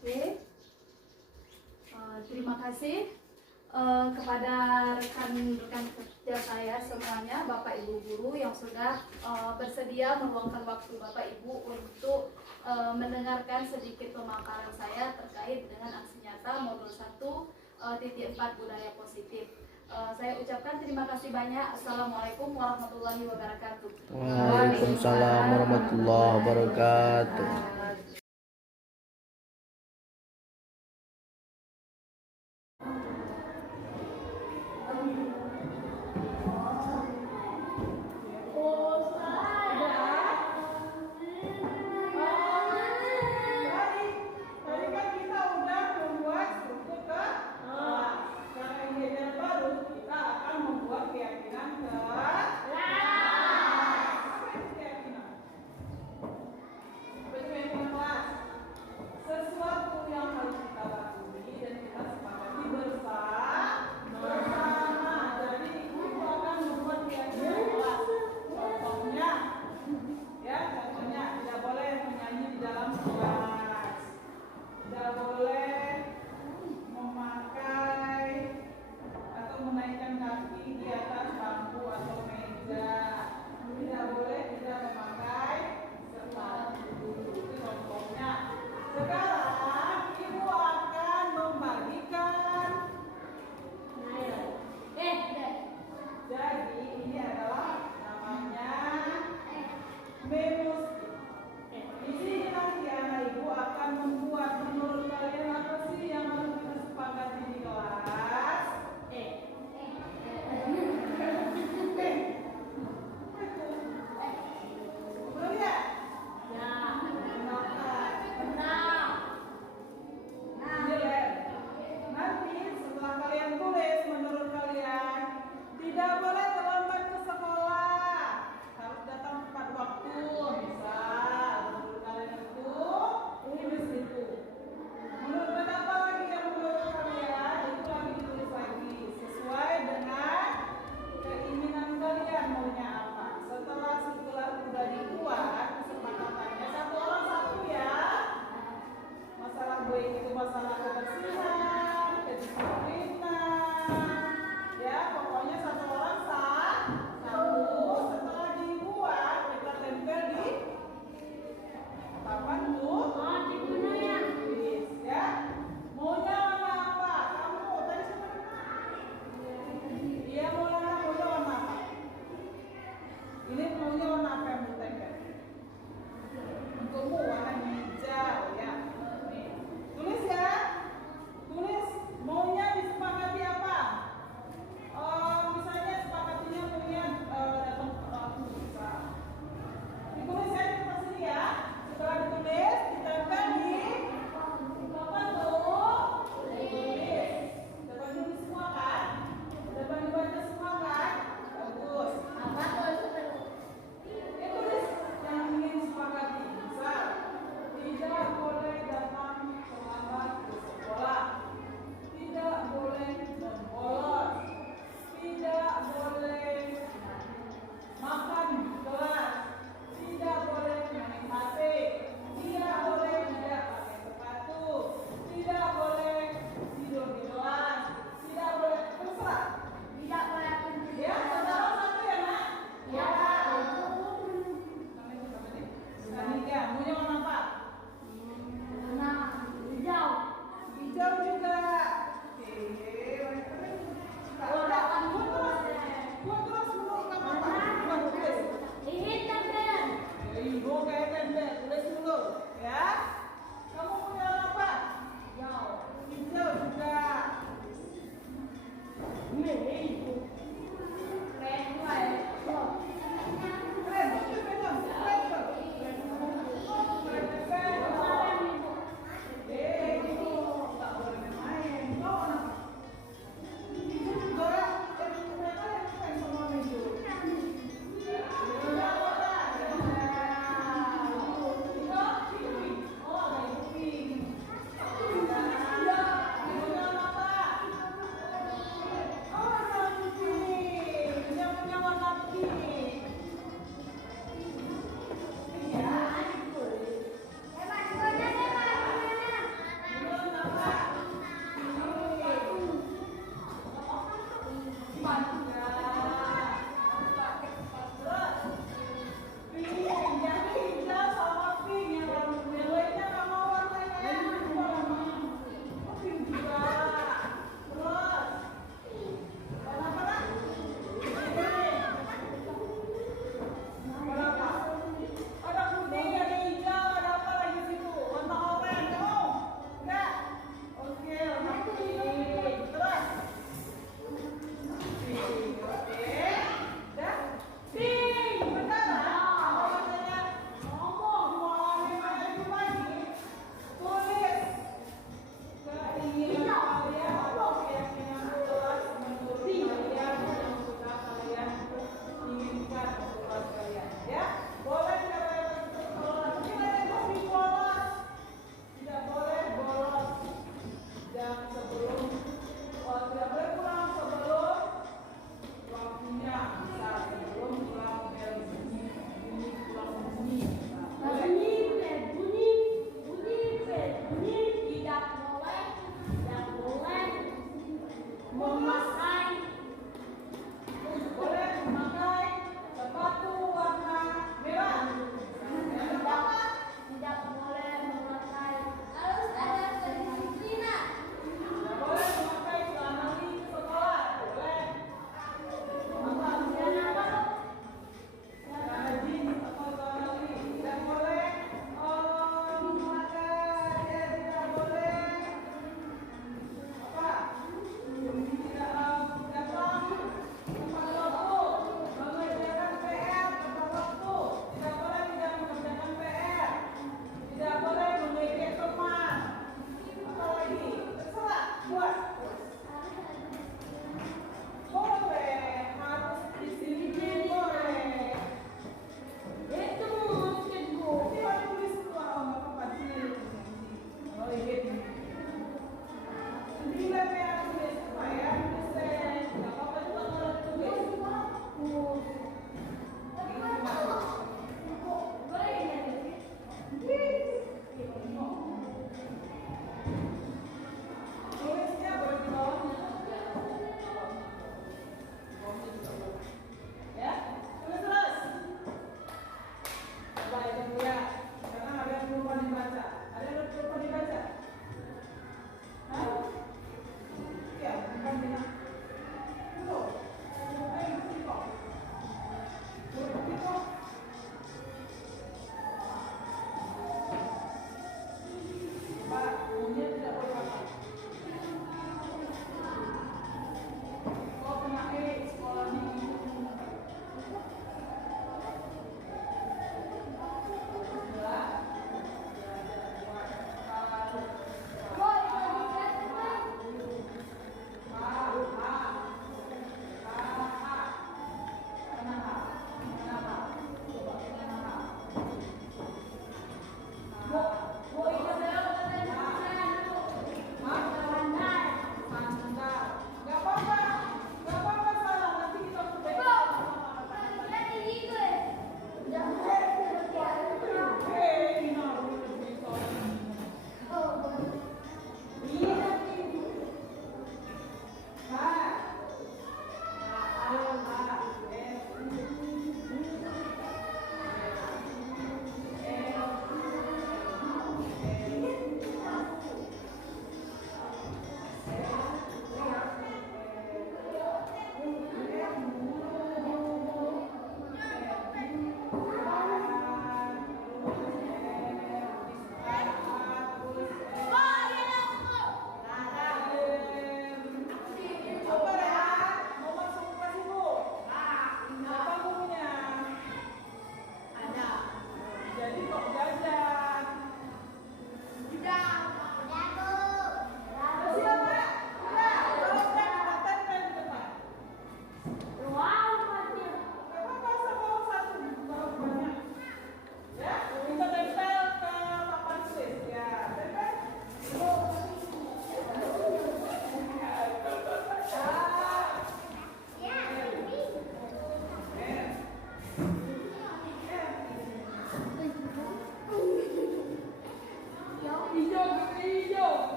Oke. Terima kasih kepada rekan-rekan kerja saya semuanya, Bapak Ibu guru yang sudah bersedia meluangkan waktu Bapak Ibu untuk mendengarkan sedikit pemaparan saya terkait dengan aksi nyata modul 1.4 budaya positif. Saya ucapkan terima kasih banyak. Assalamualaikum warahmatullahi wabarakatuh. Waalaikumsalam warahmatullahi wabarakatuh. Keyakinan.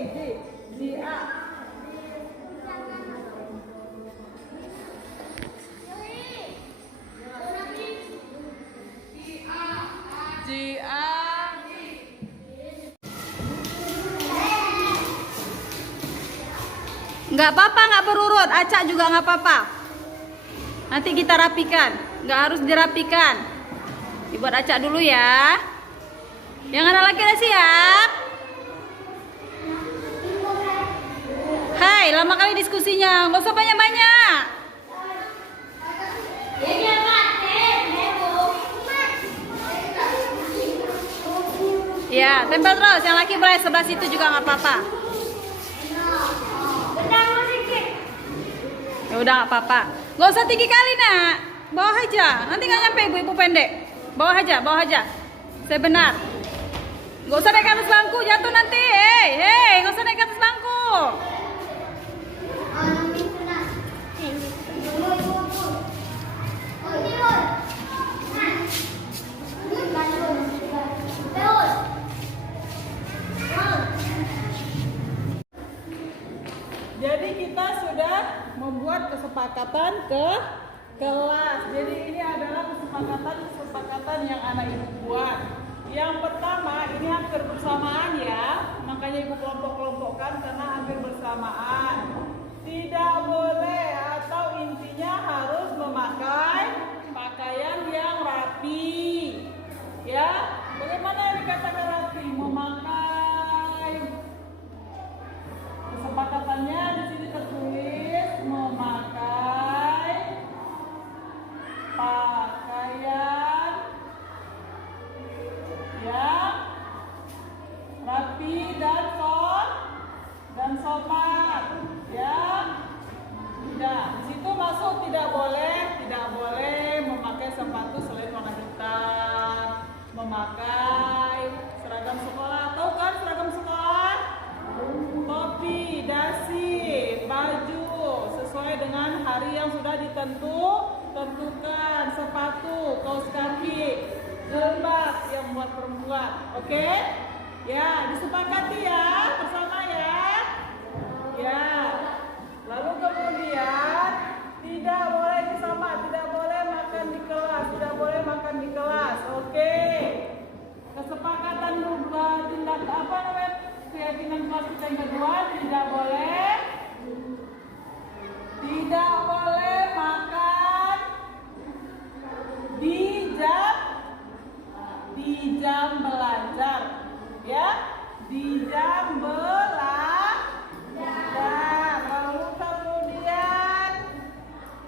J A. Nggak apa-apa, nggak berurut. Acak juga nggak apa-apa. Nanti kita rapikan. Nggak harus dirapikan. Dibuat acak dulu ya. Yang anak laki udah siap? Hai, lama kali diskusinya. Nggak usah banyak-banyak. Ya, tempel terus. Yang laki boleh sebelah situ juga nggak apa-apa. Ya udah nggak apa-apa. Nggak usah tinggi kali nak. Bawah aja. Nanti nggak nyampe ibu pendek. Bawah aja, bawah aja. Saya benar. Nggak usah naik ke atas bangku, jatuh nanti. Hei, nggak usah naik ke atas bangku. Jadi kita sudah membuat kesepakatan ke kelas. Jadi ini adalah kesepakatan yang anak ibu buat. Yang pertama ini hampir bersamaan ya, makanya ibu kelompok-kelompokkan karena hampir bersamaan. Tidak boleh atau intinya harus memakai pakaian yang rapi. Ya, bagaimana dikatakan rapi? Memakai. Kesepakatannya di sini tertulis memakai pakaian yang rapi dan sopan, ya. Tidak, di situ masuk tidak boleh memakai sepatu selain warna hitam, memakai seragam sekolah. Tahu kan seragam sekolah? Topi, dasi, baju sesuai dengan hari yang sudah tentukan, sepatu, kaos kaki, jilbab yang buat perempuan. Oke? Ya, disepakati ya bersama ya. Ya. Lalu kemudian tidak boleh tidak boleh makan di kelas. Oke. Kesepakatan kedua tindak apa namanya? Keyakinan kelas kita yang kedua tidak boleh makan di jam belajar, ya, di jam belajar. Lalu kemudian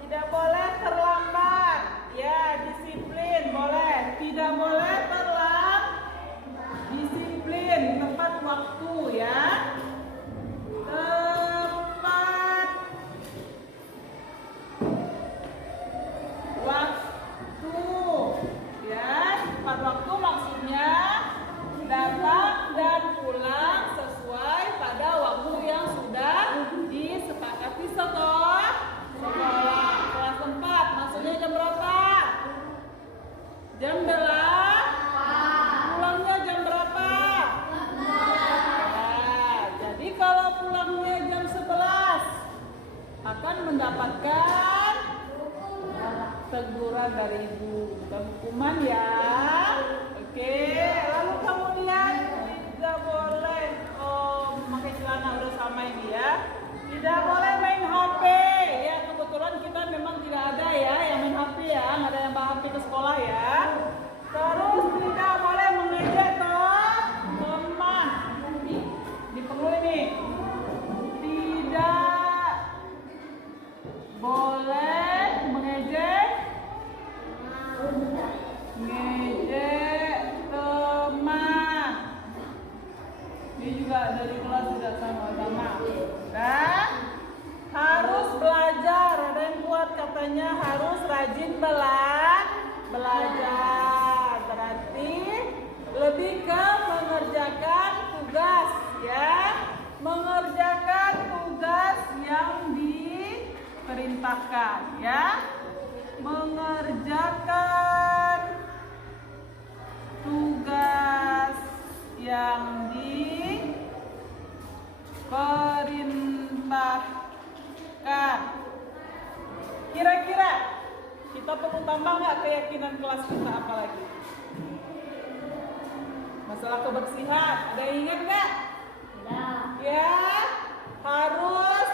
tidak boleh terlambat, ya, disiplin boleh, tidak boleh terlambat, disiplin tepat waktu, ya, tepat waktu, ya, tepat waktu maksudnya datang dan pulang sesuai pada waktu yang sudah disepakati sekolah. Kelas 4 maksudnya jam berapa? Jam 8. Pulangnya jam berapa? Ya, jadi kalau pulangnya jam 11 akan mendapatkan teguran dari ibu, bukan hukuman ya. Oke, lalu kemudian tidak boleh memakai celana, udah sama ini ya. Tidak boleh main HP. Ya, kebetulan kita memang tidak ada ya yang main HP ya, nggak ada yang bawa HP ke sekolah ya. Terus tidak boleh mengejek teman. Diperlu ini. Tidak boleh mengejek teman. Ini juga dari kelas sudah sama-sama. Dan harus belajar. Ada yang buat katanya harus rajin belajar. Berarti lebih ke mengerjakan tugas, ya. Mengerjakan tugas yang diperintahkan, ya. Mengerjakan tugas yang perlu tambah nggak keyakinan kelas kita apa lagi? Masalah kebersihan, ada yang ingat nggak? Ya, harus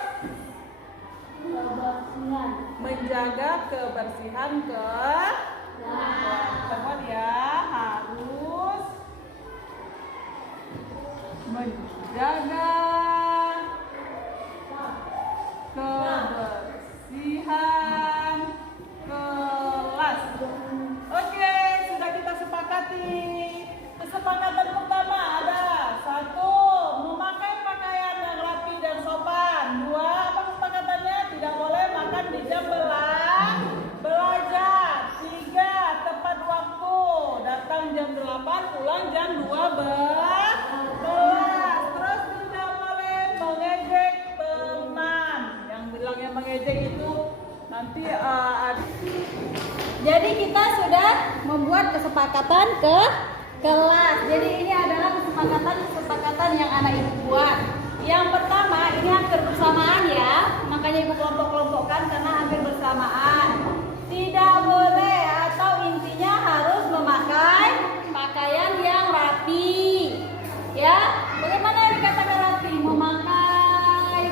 menjaga kebersihan teman ya, harus menjaga kebersihan kelas. Oke, sudah kita sepakati. Kesepakatan pertama ada 1, memakai pakaian yang rapi dan sopan. 2, apa kesepakatannya? Tidak boleh makan di jam belajar. 3, tepat waktu. Datang jam 8, pulang jam 12. Terus tidak boleh mengejek teman. Yang bilangnya mengejek itu nanti Jadi kita sudah membuat kesepakatan ke kelas. Jadi ini adalah kesepakatan yang anak ibu buat. Yang pertama, ini hampir bersamaan ya. Makanya ibu kelompok-kelompokkan karena hampir bersamaan. Tidak boleh atau intinya harus memakai pakaian yang rapi. Ya, bagaimana yang dikatakan rapi? Memakai.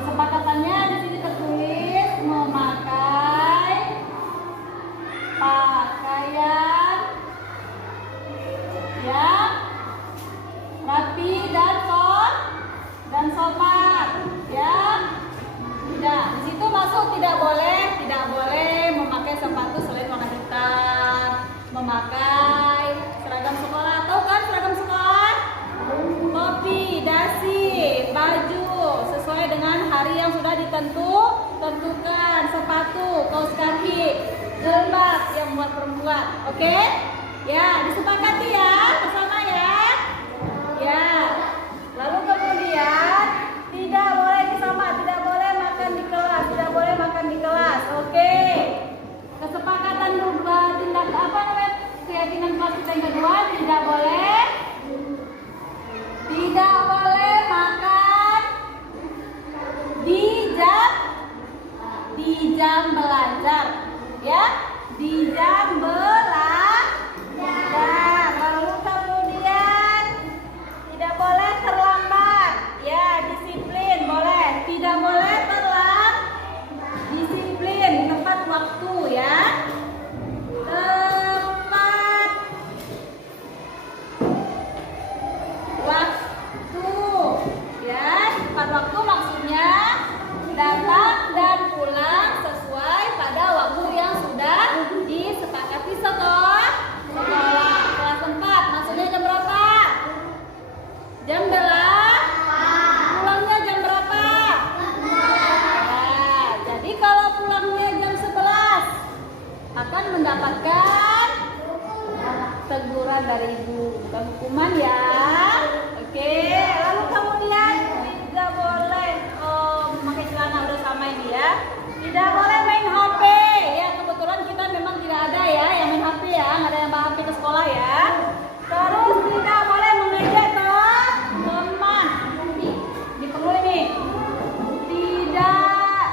Kesepakatannya di sini tertulis memakai pakaian yang rapi dan sopan, ya. Tidak, di situ masuk tidak boleh memakai sepatu selain warna hitam, memakai seragam sekolah. Tahu kan seragam sekolah? Topi, dasi, baju sesuai dengan hari yang sudah tentukan, sepatu, kaos kaki, jilbab yang buat perempuan. Oke? Ya, disepakati ya bersama ya. Ya. Lalu kemudian tidak boleh tidak boleh makan di kelas. Oke. Kesepakatan tindak apa namanya? Keyakinan kelas kita yang kedua, tidak boleh makan di jam belajar. Ya, di jam belajar. Lalu kemudian tidak boleh terlambat. Ya, disiplin boleh. Tidak boleh terlambat. Disiplin, tepat waktu ya. Tepat waktu. Ya, tepat waktu maksudnya datang dan pulang sesuai pada waktu yang sudah disepakati sekolah. Kelas 4, maksudnya jam berapa? Jam 8. Pulangnya jam berapa? Ya, jadi kalau pulangnya jam 11 akan mendapatkan teguran dari ibu, bukan hukuman ya. Oke, lalu kemudian tidak boleh memakai celana, udah sama ini ya. Tidak boleh main HP. Ya, kebetulan kita memang tidak ada ya yang main HP ya, nggak ada yang bawa HP ke sekolah ya. Terus tidak boleh mengejek teman. Ini perlu ini. Tidak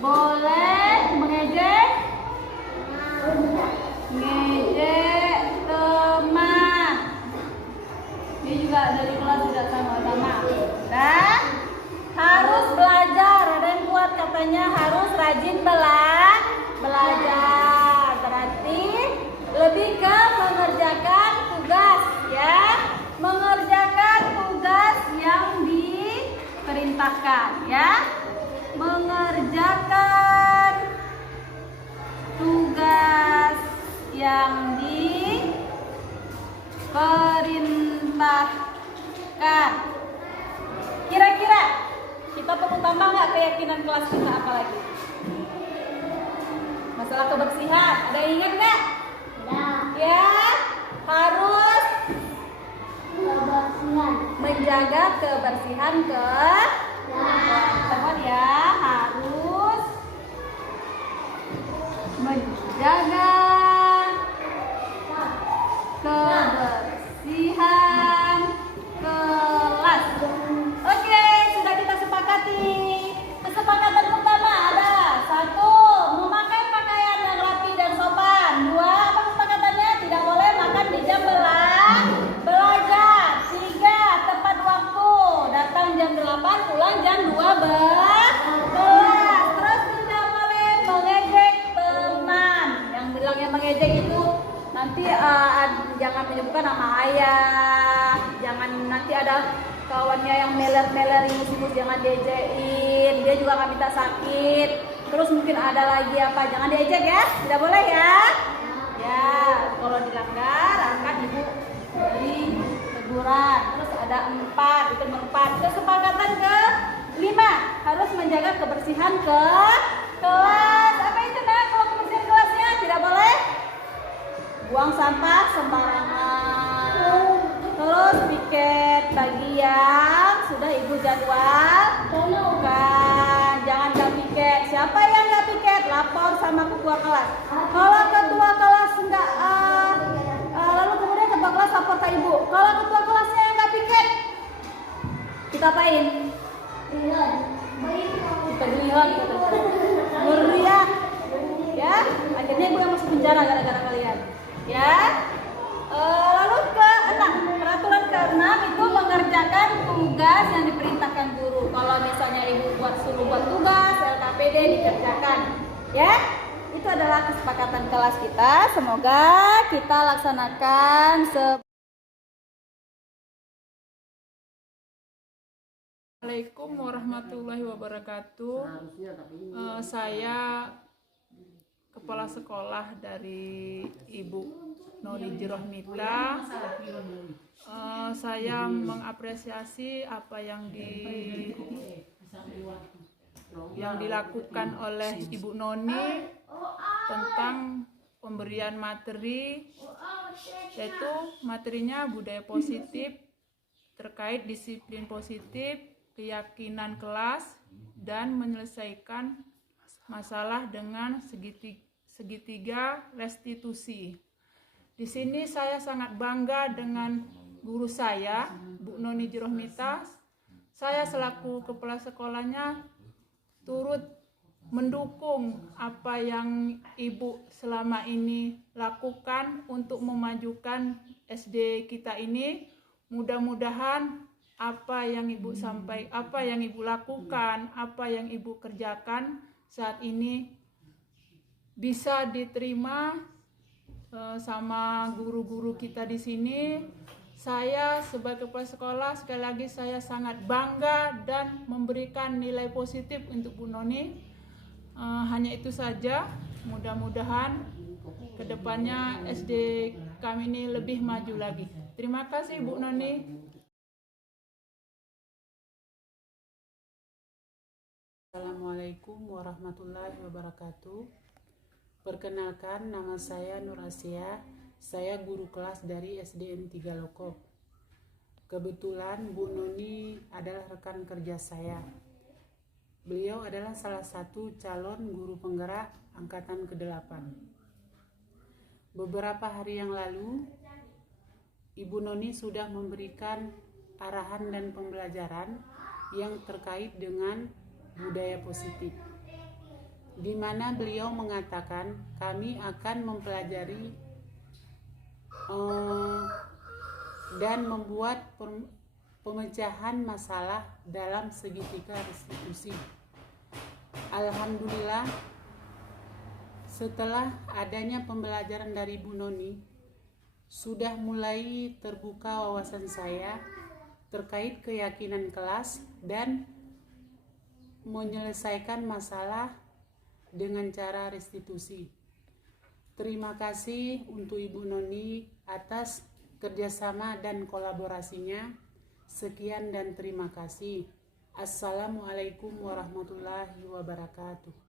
boleh mengejek teman. Ini juga dari kelas tidak sama-sama. Dan harus belajar. Ada yang buat katanya harus rajin belajar. Berarti lebih ke mengerjakan tugas ya. Mengerjakan tugas yang diperintahkan ya. Mengerjakan tugas yang diperintahkan. Kira-kira kita perlu tambah nggak keyakinan kelas kita apa lagi? Masalah kebersihan, ada yang ingat nggak? Ya, harus menjaga kebersihan teman ya, harus menjaga kebersihan kelas. Oke, sudah kita sepakati. Kesepakatan pertama ada 1, Jangan nanti ada kawannya yang meler-meler ingus-ingus, jangan diejekin. Dia juga nggak minta sakit. Terus mungkin ada lagi apa, jangan diejek ya, tidak boleh ya. Ya, kalau dilanggar akan ibu beri teguran. Terus ada 4, itu 4. Kesepakatan ke-5 harus menjaga kebersihan kelas. Apa itu nak? Kalau kebersihan kelasnya tidak boleh buang sampah sembarangan. Terus piket bagi yang sudah ibu jadwal, bukan, jangan nggak piket. Siapa yang nggak piket lapor sama ketua kelas. Kalau ketua kelas nggak lalu kemudian ketua kelas lapor ke ibu. Kalau ketua kelasnya yang nggak piket, kita apain? Kita dilihat, meriah, ya. Akhirnya ibu yang masuk penjara gara-gara kalian, ya. Lalu ke-6, peraturan ke-6 itu mengerjakan tugas yang diperintahkan guru. Kalau misalnya ibu suruh buat tugas, LKPD dikerjakan, ya. Itu adalah kesepakatan kelas kita. Semoga kita laksanakan Assalamualaikum warahmatullahi wabarakatuh. Saya kepala sekolah dari Ibu Noni Jirohmita. Saya mengapresiasi apa yang dilakukan oleh Ibu Noni tentang pemberian materi, yaitu materinya budaya positif terkait disiplin positif, keyakinan kelas, dan menyelesaikan masalah dengan segitiga restitusi. Di sini saya sangat bangga dengan guru saya, Bu Noni Jirohmita. Saya selaku kepala sekolahnya turut mendukung apa yang Ibu selama ini lakukan untuk memajukan SD kita ini. Mudah-mudahan apa yang Ibu lakukan, apa yang Ibu kerjakan saat ini bisa diterima sama guru-guru kita di sini. Saya sebagai kepala sekolah sekali lagi saya sangat bangga dan memberikan nilai positif untuk Bu Noni. Hanya itu saja. Mudah-mudahan kedepannya SD kami ini lebih maju lagi. Terima kasih Bu Noni. Assalamualaikum warahmatullahi wabarakatuh. Perkenalkan, nama saya Nur Asia. Saya guru kelas dari SDN 3 Loko. Kebetulan Bu Noni adalah rekan kerja saya. Beliau adalah salah satu calon guru penggerak angkatan ke-8. Beberapa hari yang lalu, Ibu Noni sudah memberikan arahan dan pembelajaran yang terkait dengan budaya positif, di mana beliau mengatakan kami akan mempelajari dan membuat pemecahan masalah dalam segitiga restitusi. Alhamdulillah, setelah adanya pembelajaran dari Bu Noni, sudah mulai terbuka wawasan saya terkait keyakinan kelas dan menyelesaikan masalah dengan cara restitusi. Terima kasih untuk Ibu Noni atas kerjasama dan kolaborasinya. Sekian dan terima kasih. Assalamualaikum warahmatullahi wabarakatuh.